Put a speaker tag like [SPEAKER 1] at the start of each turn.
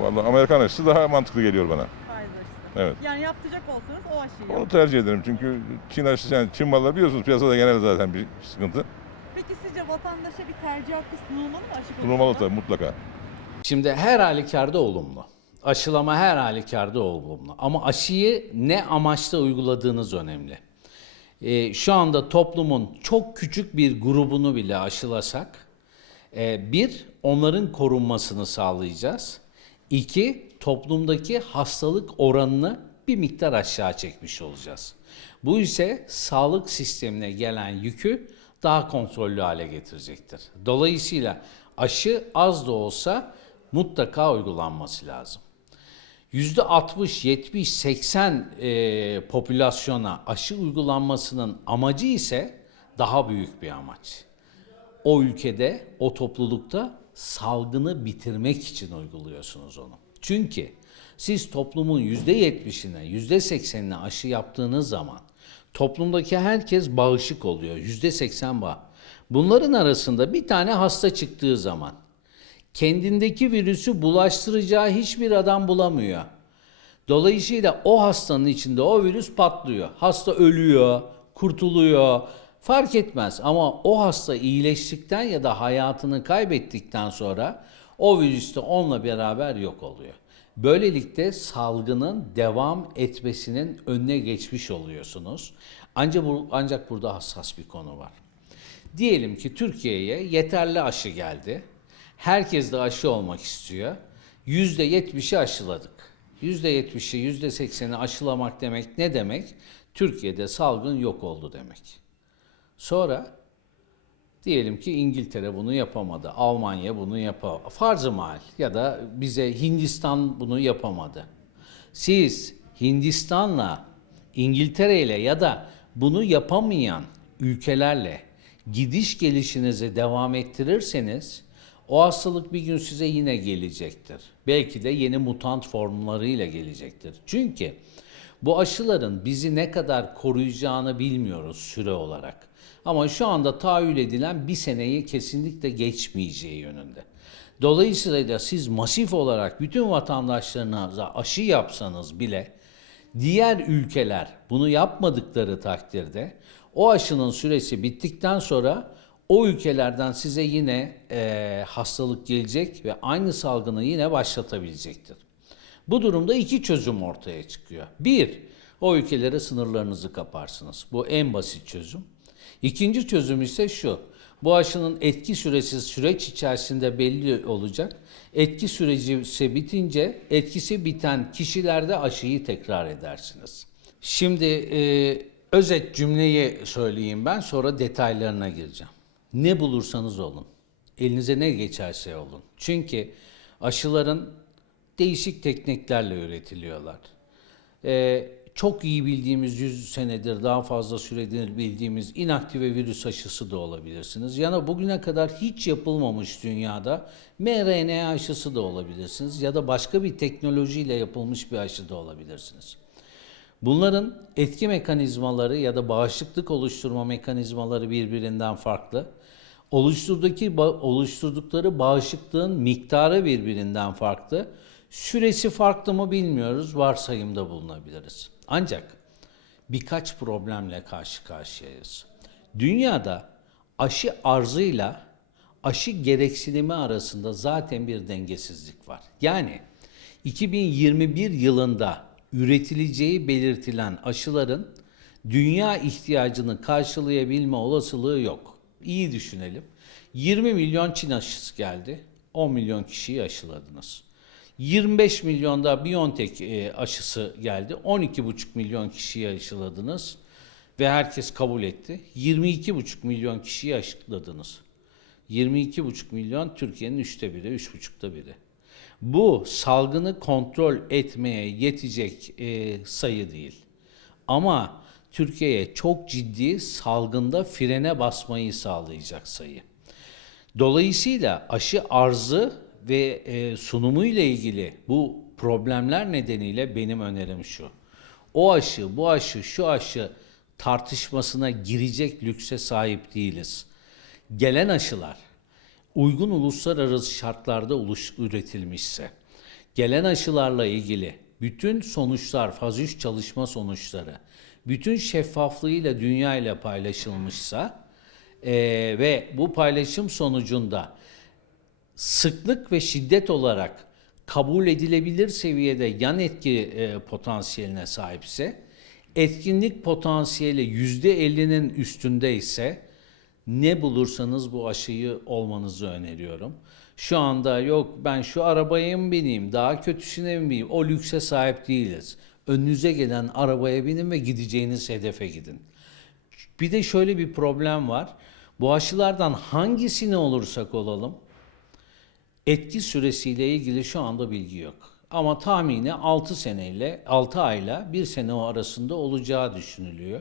[SPEAKER 1] Vallahi Amerikan aşısı daha mantıklı geliyor bana.
[SPEAKER 2] Pfizer aşısı.
[SPEAKER 1] Evet.
[SPEAKER 2] Yani yaptıracak olsanız o aşıyı
[SPEAKER 1] Onu tercih ederim çünkü Çin aşısı yani Çin malları biliyorsunuz piyasada genel zaten bir sıkıntı.
[SPEAKER 2] Peki sizce vatandaşa bir tercih hakkı sunulmalı mı aşı
[SPEAKER 1] Sunulmalı
[SPEAKER 2] konusunda?
[SPEAKER 1] tabii mutlaka.
[SPEAKER 3] Şimdi her halükarda olumlu. Aşılama her halükarda olumlu. Ama aşıyı ne amaçla uyguladığınız önemli. Ee, şu anda toplumun çok küçük bir grubunu bile aşılasak, e, bir, onların korunmasını sağlayacağız. İki, toplumdaki hastalık oranını bir miktar aşağı çekmiş olacağız. Bu ise sağlık sistemine gelen yükü daha kontrollü hale getirecektir. Dolayısıyla aşı az da olsa mutlaka uygulanması lazım. %60, 70, 80 e, popülasyona aşı uygulanmasının amacı ise daha büyük bir amaç. O ülkede, o toplulukta salgını bitirmek için uyguluyorsunuz onu. Çünkü siz toplumun %70'ine, %80'ine aşı yaptığınız zaman toplumdaki herkes bağışık oluyor. %80 bağ. Bunların arasında bir tane hasta çıktığı zaman kendindeki virüsü bulaştıracağı hiçbir adam bulamıyor. Dolayısıyla o hastanın içinde o virüs patlıyor. Hasta ölüyor, kurtuluyor. Fark etmez ama o hasta iyileştikten ya da hayatını kaybettikten sonra o virüs de onunla beraber yok oluyor. Böylelikle salgının devam etmesinin önüne geçmiş oluyorsunuz. Ancak, bu, ancak burada hassas bir konu var. Diyelim ki Türkiye'ye yeterli aşı geldi. Herkes de aşı olmak istiyor. %70'i aşıladık. %70'i, %80'i aşılamak demek ne demek? Türkiye'de salgın yok oldu demek. Sonra diyelim ki İngiltere bunu yapamadı, Almanya bunu yapamadı, farz-ı mahal ya da bize Hindistan bunu yapamadı. Siz Hindistan'la, İngiltere ile ya da bunu yapamayan ülkelerle gidiş gelişinizi devam ettirirseniz o hastalık bir gün size yine gelecektir. Belki de yeni mutant formlarıyla gelecektir. Çünkü bu aşıların bizi ne kadar koruyacağını bilmiyoruz süre olarak. Ama şu anda tahayyül edilen bir seneyi kesinlikle geçmeyeceği yönünde. Dolayısıyla siz masif olarak bütün vatandaşlarınıza aşı yapsanız bile diğer ülkeler bunu yapmadıkları takdirde o aşının süresi bittikten sonra o ülkelerden size yine eee, hastalık gelecek ve aynı salgını yine başlatabilecektir. Bu durumda iki çözüm ortaya çıkıyor. Bir, o ülkelere sınırlarınızı kaparsınız. Bu en basit çözüm. İkinci çözüm ise şu. Bu aşının etki süresi süreç içerisinde belli olacak. Etki süreci ise bitince etkisi biten kişilerde aşıyı tekrar edersiniz. Şimdi e, özet cümleyi söyleyeyim ben sonra detaylarına gireceğim. Ne bulursanız olun. Elinize ne geçerse olun. Çünkü aşıların değişik tekniklerle üretiliyorlar. Ee, çok iyi bildiğimiz 100 senedir daha fazla süredir bildiğimiz inaktive virüs aşısı da olabilirsiniz. Yani bugüne kadar hiç yapılmamış dünyada mRNA aşısı da olabilirsiniz ya da başka bir teknolojiyle yapılmış bir aşı da olabilirsiniz. Bunların etki mekanizmaları ya da bağışıklık oluşturma mekanizmaları birbirinden farklı. Oluşturdaki oluşturdukları bağışıklığın miktarı birbirinden farklı. Süresi farklı mı bilmiyoruz. Varsayımda bulunabiliriz. Ancak birkaç problemle karşı karşıyayız. Dünyada aşı arzıyla aşı gereksinimi arasında zaten bir dengesizlik var. Yani 2021 yılında üretileceği belirtilen aşıların dünya ihtiyacını karşılayabilme olasılığı yok. İyi düşünelim. 20 milyon Çin aşısı geldi. 10 milyon kişiyi aşıladınız. 25 milyonda BioNTech e, aşısı geldi. 12,5 milyon kişiyi aşıladınız ve herkes kabul etti. 22,5 milyon kişiyi aşıladınız. 22,5 milyon Türkiye'nin üçte biri, üç buçukta biri. Bu salgını kontrol etmeye yetecek e, sayı değil. Ama Türkiye'ye çok ciddi salgında frene basmayı sağlayacak sayı. Dolayısıyla aşı arzı ve e, sunumu ile ilgili bu problemler nedeniyle benim önerim şu. O aşı, bu aşı, şu aşı tartışmasına girecek lükse sahip değiliz. Gelen aşılar uygun uluslararası şartlarda uluş, üretilmişse, gelen aşılarla ilgili bütün sonuçlar, faz 3 çalışma sonuçları, bütün şeffaflığıyla dünya ile paylaşılmışsa eee, ve bu paylaşım sonucunda sıklık ve şiddet olarak kabul edilebilir seviyede yan etki e, potansiyeline sahipse, etkinlik potansiyeli %50'nin üstünde ise ne bulursanız bu aşıyı olmanızı öneriyorum. Şu anda yok ben şu arabaya mı bineyim, daha kötüsüne mi bineyim, o lükse sahip değiliz. Önünüze gelen arabaya binin ve gideceğiniz hedefe gidin. Bir de şöyle bir problem var. Bu aşılardan hangisini olursak olalım etki süresiyle ilgili şu anda bilgi yok. Ama tahmini 6 seneyle 6 ayla 1 sene arasında olacağı düşünülüyor.